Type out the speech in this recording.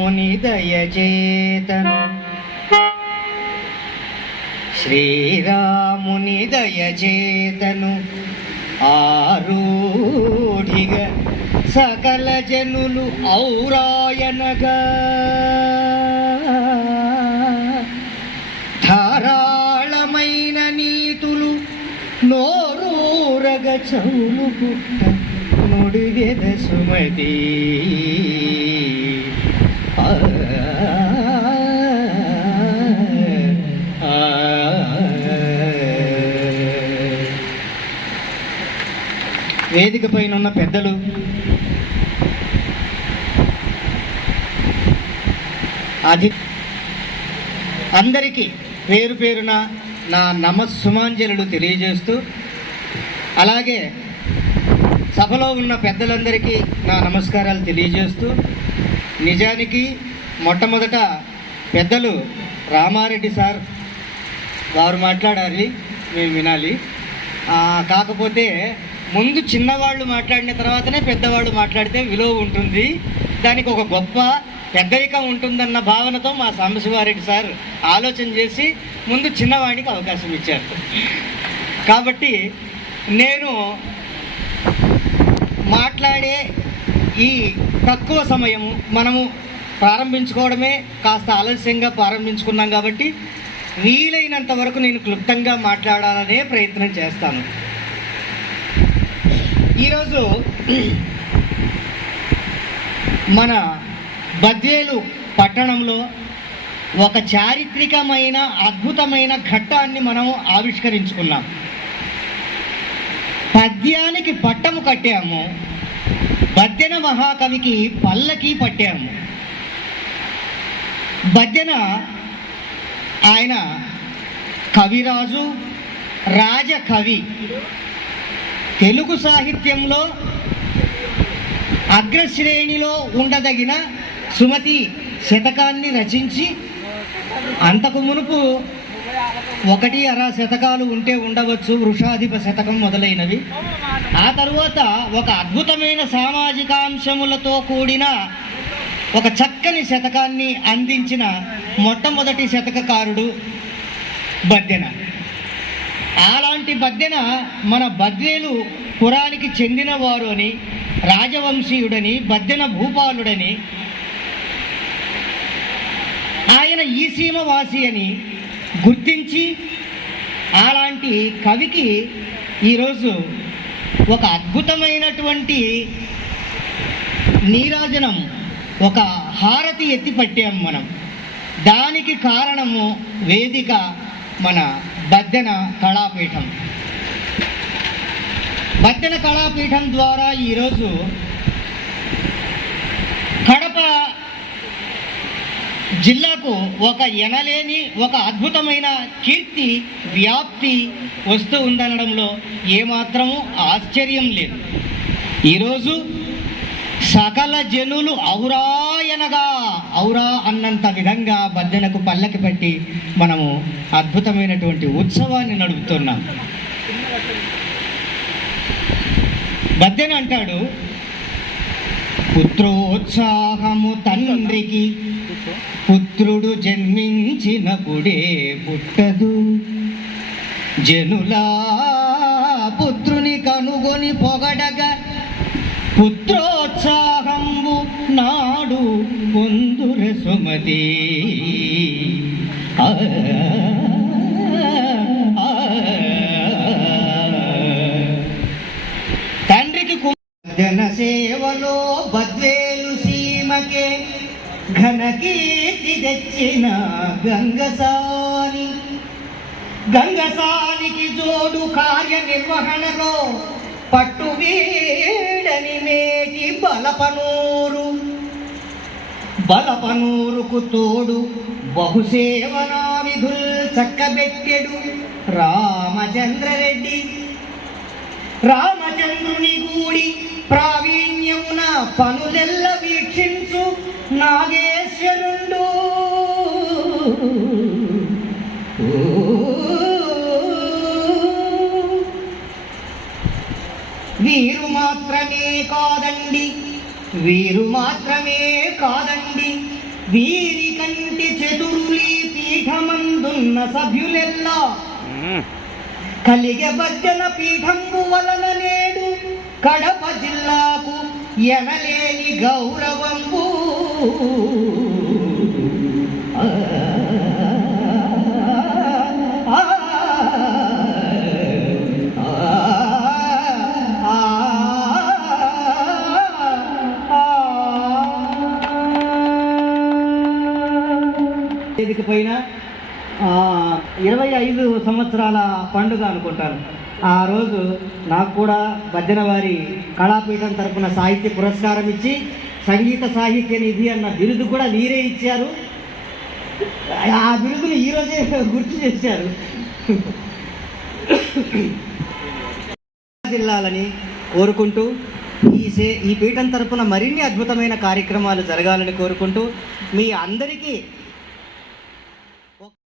శ్రీరాముని దయచేతను శ్రీరాముని దయచేతను ఆరూఢిగా సకల జనులు ఔరాయనగా. ధారాళమైన నీతులు నోరూరగ చౌలు పుట్ట. నుడివెద సుమతి. వేదిక పైన ఉన్న పెద్దలు అది అందరికీ పేరు పేరున నా నమస్సుమాంజలు తెలియజేస్తూ అలాగే సభలో ఉన్న పెద్దలందరికీ నా నమస్కారాలు తెలియజేస్తూ నిజానికి మొట్టమొదట పెద్దలు రామారెడ్డి సార్ వారు మాట్లాడాలి మేము వినాలి. కాకపోతే ముందు చిన్నవాళ్ళు మాట్లాడిన తర్వాతనే పెద్దవాళ్ళు మాట్లాడితే విలువ ఉంటుంది. దానికి ఒక గొప్ప పెద్దరికం ఉంటుందన్న భావనతో మా సాంబశివారెడ్డి సార్ ఆలోచన చేసి ముందు చిన్నవాడికి అవకాశం ఇచ్చారు. కాబట్టి నేను మాట్లాడే ఈ తక్కువ సమయం మనము ప్రారంభించుకోవడమే కాస్త ఆలస్యంగా ప్రారంభించుకున్నాం కాబట్టి వీలైనంత వరకు నేను క్లుప్తంగా మాట్లాడాలనే ప్రయత్నం చేస్తాను. ఈరోజు మన బద్వేలు పట్టణంలో ఒక చారిత్రకమైన అద్భుతమైన ఘట్టాన్ని మనం ఆవిష్కరించుకున్నాం. పద్యానికి పట్టము కట్టాము. బద్దెన మహాకవికి పల్లకి పట్టాము. బద్దెన ఆయన కవిరాజు రాజకవి. తెలుగు సాహిత్యంలో అగ్రశ్రేణిలో ఉండదగిన సుమతి శతకాన్ని రచించి అంతకు మునుపు ఒకటి అర శతకాలు ఉంటే ఉండవచ్చు వృషాధిప శతకం మొదలైనవి. ఆ తరువాత ఒక అద్భుతమైన సామాజికాంశములతో కూడిన ఒక చక్కని శతకాన్ని అందించిన మొట్టమొదటి శతకకారుడు బద్దెన. అలాంటి బద్దెన మన బద్వేలు పురానికి చెందినవారు అని రాజవంశీయుడని బద్దెన భూపాలుడని ఆయన ఈ వాసి అని గుర్తించి అలాంటి కవికి ఈరోజు ఒక అద్భుతమైనటువంటి నీరాజనం ఒక హారతి ఎత్తి పట్టాం మనం. దానికి కారణము వేదిక మన బద్దెన కళాపీఠం. బద్దెన కళాపీఠం ద్వారా ఈరోజు కడప జిల్లాకు ఒక ఎనలేని ఒక అద్భుతమైన కీర్తి వ్యాప్తి వస్తూ ఉందనడంలో ఏమాత్రము ఆశ్చర్యం లేదు. ఈరోజు సకల జనులు ఔరాయనగా ఔరా అన్నంత విధంగా బద్దెనకు పల్లకి పెట్టి మనము అద్భుతమైనటువంటి ఉత్సవాన్ని నడుపుతున్నాం. బద్దెన అంటాడు పుత్రోత్సాహము తండ్రికి పుత్రుడు జన్మించినప్పుడే పుట్టదు. జనులా పుత్రుని కనుగొని పొగడగా. పుత్రోత్సాహంబు నాడు పొందుర సుమతి. తండ్రికి జన సేవలో బద్వేలు సీమకే. ఘనకీర్తి తెచ్చిన గంగసాని. గంగసానికి జోడు కార్యనిర్వహణలో పట్టు వీడని మేటి బలపనూరు. బలపనూరుకు తోడు బహుసేవనా విధుల్ చక్కబెట్టెడు రామచంద్రరెడ్డి. రామచంద్రుని గూడి ప్రావీణ్యమున పనులెల్ల వీక్షించు నాగే నాగేశ్వరుండు వీరు మాత్రమే కాదండి వీరు మాత్రమే కాదండి. వీరి కంటి చతురులీ పీఠమందున్న సభ్యులెల్లా. కలిగ భజన పీఠంబు వలన నేడు కడప జిల్లాకు ఎనలేని గౌరవంబు. వేదిక పైన ఇరవై ఐదు సంవత్సరాల పండుగ అనుకుంటాను ఆ రోజు నాకు కూడా భజన వారి కళాపీఠం తరపున సాహిత్య పురస్కారం ఇచ్చి సంగీత సాహిత్య నిధి అన్న బిరుదు కూడా మీరే ఇచ్చారు. ఆ బిరుదును ఈరోజే గుర్తు చేశారు. జిల్లాలని కోరుకుంటూ ఈ సే ఈ పీఠం తరపున మరిన్ని అద్భుతమైన కార్యక్రమాలు జరగాలని కోరుకుంటూ మీ అందరికీ